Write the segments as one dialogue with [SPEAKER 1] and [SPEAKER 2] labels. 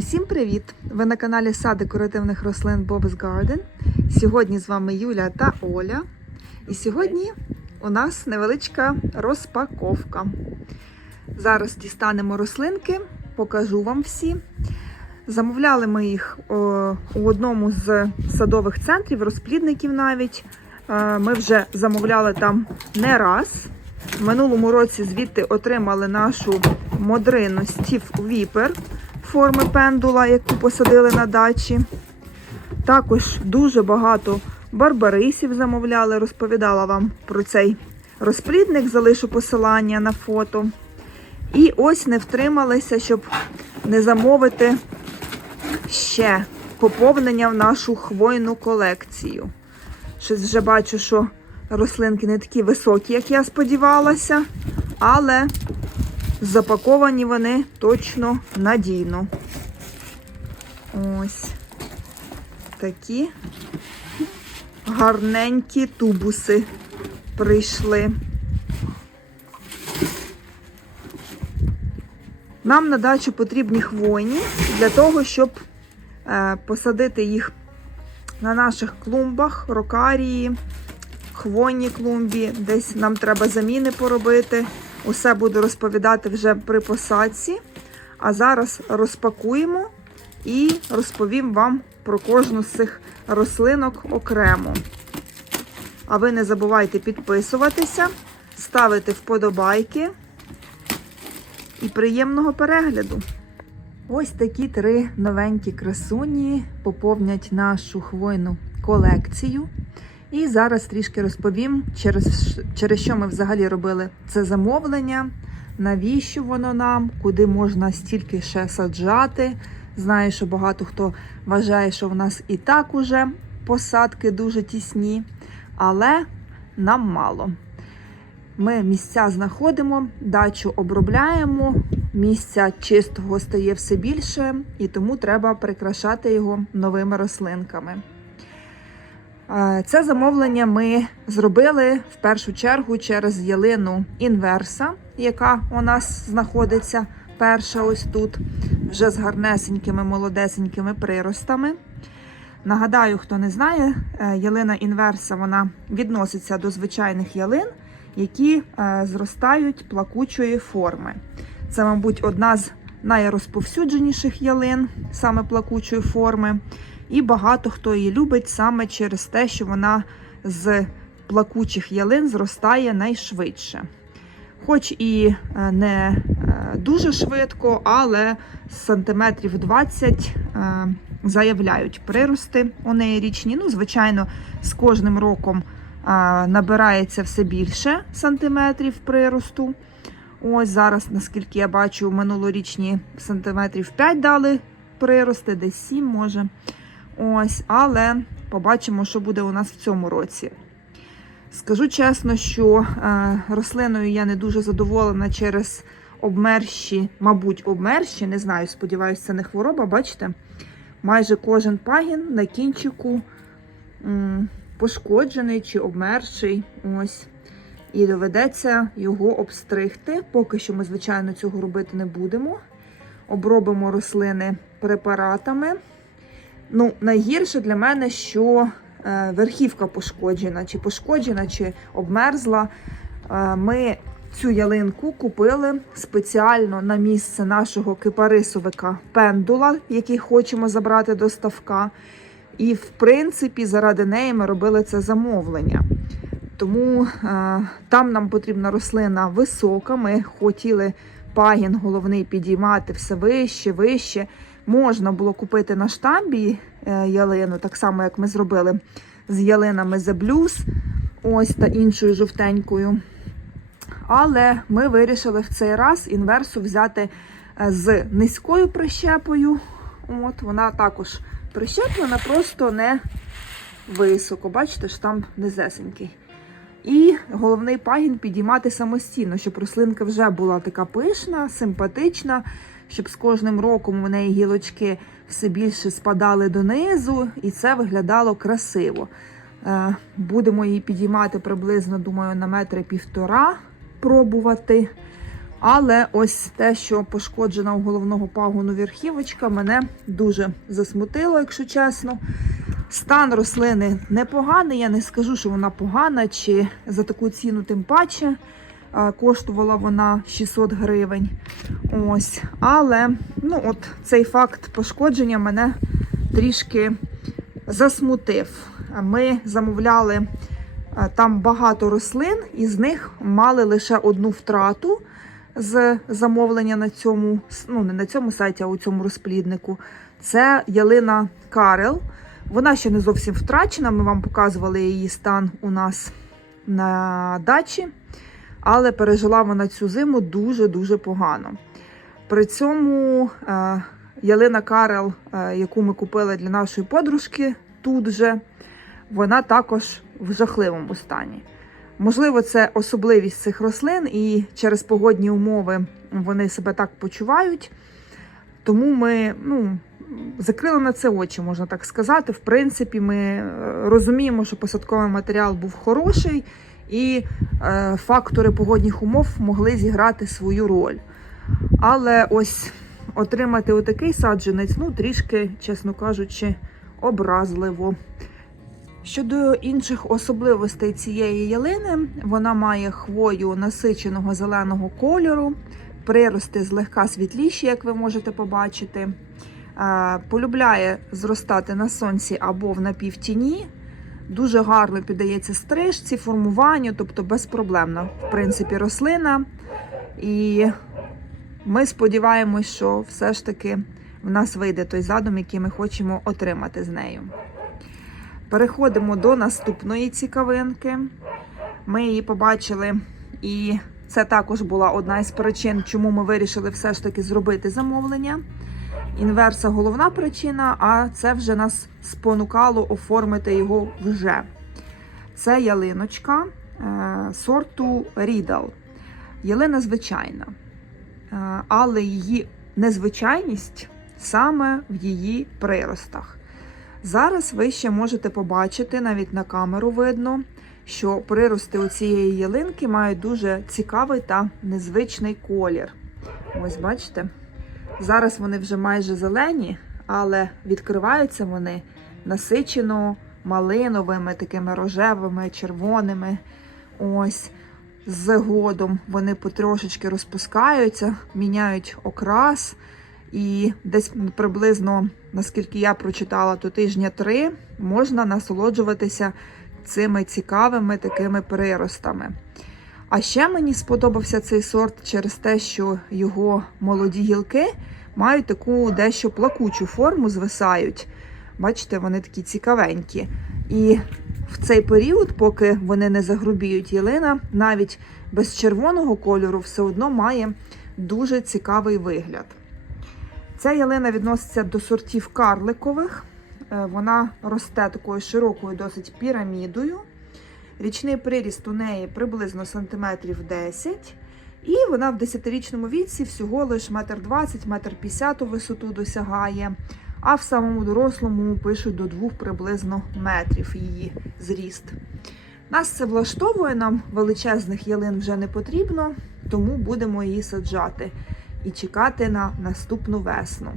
[SPEAKER 1] Усім привіт! Ви на каналі Сад декоративних рослин Bob's Garden. Сьогодні з вами Юля та Оля. І сьогодні у нас невеличка розпаковка. Зараз дістанемо рослинки, покажу вам всі. Замовляли ми їх у одному з садових центрів, розплідників навіть. Е, Ми вже замовляли там не раз. В минулому році звідти отримали нашу модрину Стів Віпер форми пендула, яку посадили на дачі. Також дуже багато барбарисів замовляли, розповідала вам про цей розплідник, залишу посилання на фото. І ось не втрималися, щоб не замовити ще поповнення в нашу хвойну колекцію. Щось вже бачу, що рослинки не такі високі, як я сподівалася, але запаковані вони точно надійно. Ось такі гарненькі тубуси прийшли. Нам на дачу потрібні хвойні для того, щоб е, посадити їх на наших клумбах, рокарії, хвойні клумбі. Десь нам треба заміни поробити. Усе буду розповідати вже при посадці. А зараз розпакуємо і розповім вам про кожну з цих рослинок окремо. А ви не забувайте підписуватися, ставити вподобайки і приємного перегляду. Ось такі три новенькі красуні поповнять нашу хвойну колекцію. І зараз трішки розповім, через, через що ми взагалі робили це замовлення, навіщо воно нам, куди можна стільки ще саджати. Знаю, що багато хто вважає, що в нас і так уже посадки дуже тісні, але нам мало. Ми місця знаходимо, дачу обробляємо, місця чистого стає все більше, і тому треба прикрашати його новими рослинками. Це замовлення ми зробили в першу чергу через ялину інверса, яка у нас знаходиться перша ось тут, вже з гарнесенькими молодесенькими приростами. Нагадаю, хто не знає, е, ялина інверса вона відноситься до звичайних ялин, які е, зростають плакучої форми. Це, мабуть, одна з найрозповсюдженіших ялин, саме плакучої форми. І багато хто її любить саме через те, що вона з плакучих ялин зростає найшвидше. Хоч і е, не е, дуже швидко, але сантиметрів 20 е, заявляють прирости у неї річні. Ну, звичайно, з кожним роком набирається все більше сантиметрів приросту. Ось зараз, наскільки я бачу, минулорічні сантиметрів 5 дали прирости, десь 7 може. Ось, але побачимо, що буде у нас в цьому році. Скажу чесно, що е, рослиною я не дуже задоволена через обмерші, мабуть, обмерші, не знаю, сподіваюся, це не хвороба, бачите? Майже кожен пагін на кінчику пошкоджений чи обмерший. Ось. І доведеться його обстригти. Поки що ми, звичайно, цього робити не будемо. Обробимо рослини препаратами. Ну, найгірше для мене, що е, верхівка пошкоджена, чи пошкоджена, чи обмерзла. Е, ми цю ялинку купили спеціально на місце нашого кипарисовика пендула, який хочемо забрати до ставка. І, в принципі, заради неї ми робили це замовлення. Тому е, там нам потрібна рослина висока. Ми хотіли пагін головний підіймати все вище, вище. Можна було купити на штамбі е, ялину, так само, як ми зробили з ялинами The Blues, ось та іншою жовтенькою. Але ми вирішили в цей раз інверсу взяти е, з низькою прищепою. От, Вона також прищеплена, просто не високо. Бачите, там низесенький. І головний пагін підіймати самостійно, щоб рослинка вже була така пишна, симпатична, щоб з кожним роком у неї гілочки все більше спадали донизу, і це виглядало красиво. Е, Будемо її підіймати приблизно, думаю, на метри півтора пробувати. Але ось те, що пошкоджена у головного пагону верхівочка, мене дуже засмутило, якщо чесно. Стан рослини непоганий. Я не скажу, що вона погана, чи за таку ціну тим паче. Коштувала вона 600 гривень. Ось. Але ну, от цей факт пошкодження мене трішки засмутив. Ми замовляли там багато рослин, і з них мали лише одну втрату з замовлення на цьому, ну не на цьому сайті, а у цьому розпліднику. Це ялина Карел. Вона ще не зовсім втрачена. Ми вам показували її стан у нас на дачі, але пережила вона цю зиму дуже-дуже погано. При цьому е, ялина Карел, е, яку ми купили для нашої подружки тут же, вона також в жахливому стані. Можливо, це особливість цих рослин, і через погодні умови вони себе так почувають. Тому ми ну, закрили на це очі, можна так сказати. В принципі, ми е, розуміємо, що посадковий матеріал був хороший, і е, фактори погодних умов могли зіграти свою роль. Але ось отримати отакий саджанець, ну, трішки, чесно кажучи, образливо. Щодо інших особливостей цієї ялини, вона має хвою насиченого зеленого кольору, прирости злегка світліші, як ви можете побачити. Е, Полюбляє зростати на сонці або в напівтіні. Дуже гарно піддається стрижці, формуванню, тобто безпроблемна, в принципі, рослина. І ми сподіваємось, що все ж таки в нас вийде той задум, який ми хочемо отримати з нею. Переходимо до наступної цікавинки. Ми її побачили, і це також була одна із причин, чому ми вирішили все ж таки зробити замовлення. Інверса головна причина, а це вже нас спонукало оформити його вже. Це ялиночка е, сорту Рідал. Ялина звичайна, е, але її незвичайність саме в її приростах. Зараз ви ще можете побачити, навіть на камеру видно, що прирости у цієї ялинки мають дуже цікавий та незвичний колір. Ось бачите? Зараз вони вже майже зелені, але відкриваються вони насичено малиновими, такими рожевими, червоними. Ось згодом вони потрошечки розпускаються, міняють окрас. І десь приблизно, наскільки я прочитала, то тижня три можна насолоджуватися цими цікавими такими приростами. А ще мені сподобався цей сорт через те, що його молоді гілки мають таку дещо плакучу форму, звисають. Бачите, вони такі цікавенькі. І в цей період, поки вони не загрубіють ялина, навіть без червоного кольору все одно має дуже цікавий вигляд. Ця ялина відноситься до сортів карликових. Е, Вона росте такою широкою досить пірамідою. Річний приріст у неї приблизно сантиметрів 10. І вона в 10-річному віці всього лиш 1,20 м, 1,50 м висоту досягає. А в самому дорослому пишуть до 2 приблизно метрів її зріст. Нас це влаштовує, нам величезних ялин вже не потрібно, тому будемо її саджати і чекати на наступну весну.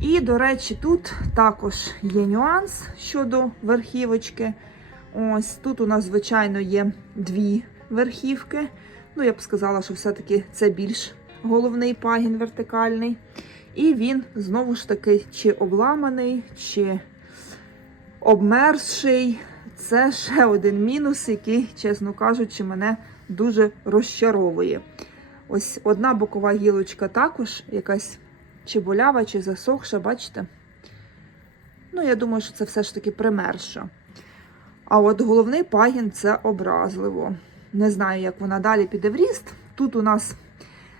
[SPEAKER 1] І, до речі, тут також є нюанс щодо верхівочки. Ось тут у нас, звичайно, є дві верхівки. Ну, я б сказала, що все-таки це більш головний пагін вертикальний. І він знову ж таки чи обламаний, чи обмерзший. Це ще один мінус, який, чесно кажучи, мене дуже розчаровує. Ось одна бокова гілочка також якась чи болява, чи засохша, бачите? Ну, я думаю, що це все ж таки примерша. А от головний пагін це образливо. Не знаю, як вона далі піде в ріст. Тут у нас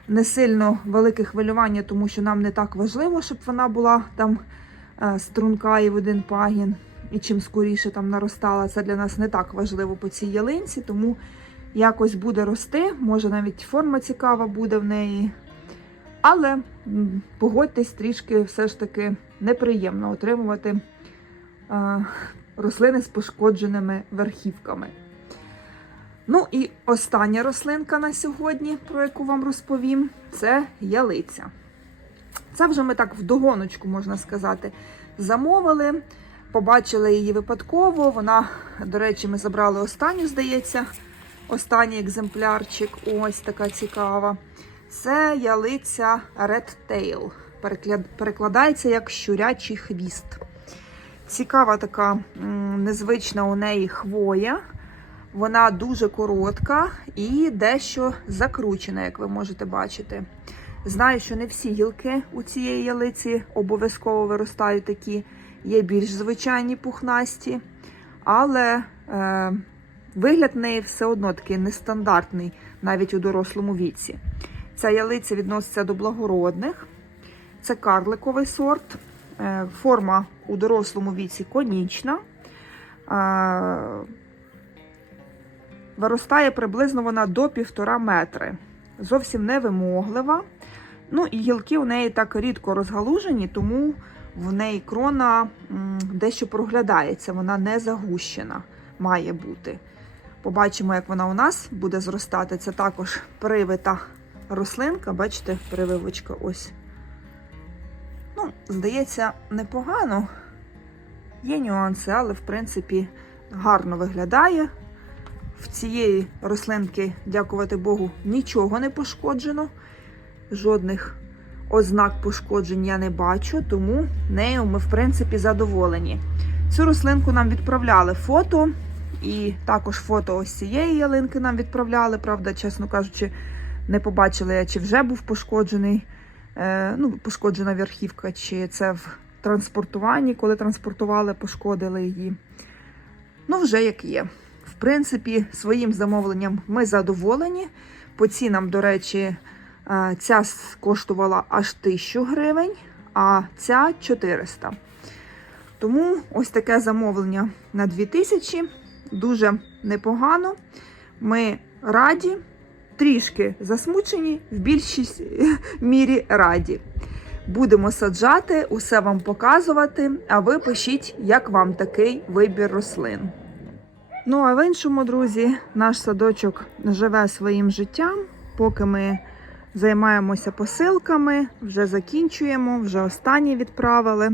[SPEAKER 1] не сильно велике хвилювання, тому що нам не так важливо, щоб вона була там е, струнка і в один пагін. І чим скоріше там наростала, це для нас не так важливо по цій ялинці, тому якось буде рости, може навіть форма цікава буде в неї. Але погодьтесь, трішки все ж таки неприємно отримувати е, рослини з пошкодженими верхівками. Ну і остання рослинка на сьогодні, про яку вам розповім, це ялиця. Це вже ми так вдогоночку, можна сказати, замовили. Побачили її випадково. Вона, до речі, ми забрали останню, здається, останній екземплярчик. Ось така цікава. Це ялиця Red Tail. Перекладається як щурячий хвіст. Цікава така незвична у неї хвоя. Вона дуже коротка і дещо закручена, як ви можете бачити. Знаю, що не всі гілки у цієї ялиці обов'язково виростають такі, є більш звичайні пухнасті, але е, вигляд неї все одно такий нестандартний, навіть у дорослому віці. Ця ялиця відноситься до благородних, це карликовий сорт, е, форма у дорослому віці конічна. Виростає приблизно вона до півтора метри. Зовсім невимоглива. Ну і гілки у неї так рідко розгалужені, тому в неї крона дещо проглядається, вона не загущена, має бути. Побачимо, як вона у нас буде зростати. Це також привита рослинка. Бачите, прививочка ось. Здається, непогано. Є нюанси, але в принципі гарно виглядає. В цієї рослинки, дякувати Богу, нічого не пошкоджено. Жодних ознак пошкоджень я не бачу, тому нею ми, в принципі, задоволені. Цю рослинку нам відправляли фото, і також фото ось цієї ялинки нам відправляли. Правда, чесно кажучи, не побачила я, чи вже був пошкоджений, ну, пошкоджена верхівка, чи це в транспортуванні, коли транспортували, пошкодили її. Ну, вже як є. В принципі, своїм замовленням ми задоволені. По цінам, до речі, е, ця коштувала аж 1000 гривень, а ця 400. Тому ось таке замовлення на 2000. Дуже непогано. Ми раді, трішки засмучені, в більшій мірі раді. Будемо саджати, усе вам показувати, а ви пишіть, як вам такий вибір рослин. Ну, а в іншому, друзі, наш садочок живе своїм життям, поки ми займаємося посилками, вже закінчуємо, вже останні відправили.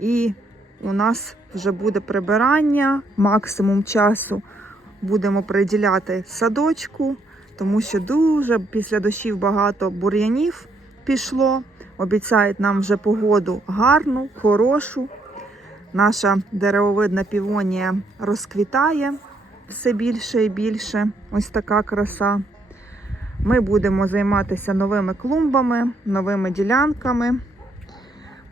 [SPEAKER 1] І у нас вже буде прибирання, максимум часу будемо приділяти садочку, тому що дуже після дощів багато бур'янів пішло. Обіцяють нам вже погоду гарну, хорошу. Наша деревовидна півонія розквітає все більше і більше. Ось така краса. Ми будемо займатися новими клумбами, новими ділянками.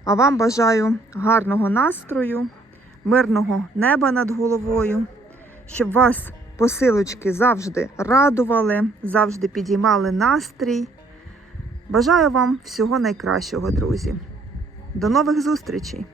[SPEAKER 1] А вам бажаю гарного настрою, мирного неба над головою, щоб вас посилочки завжди радували, завжди підіймали настрій. Бажаю вам всього найкращого, друзі. До нових зустрічей!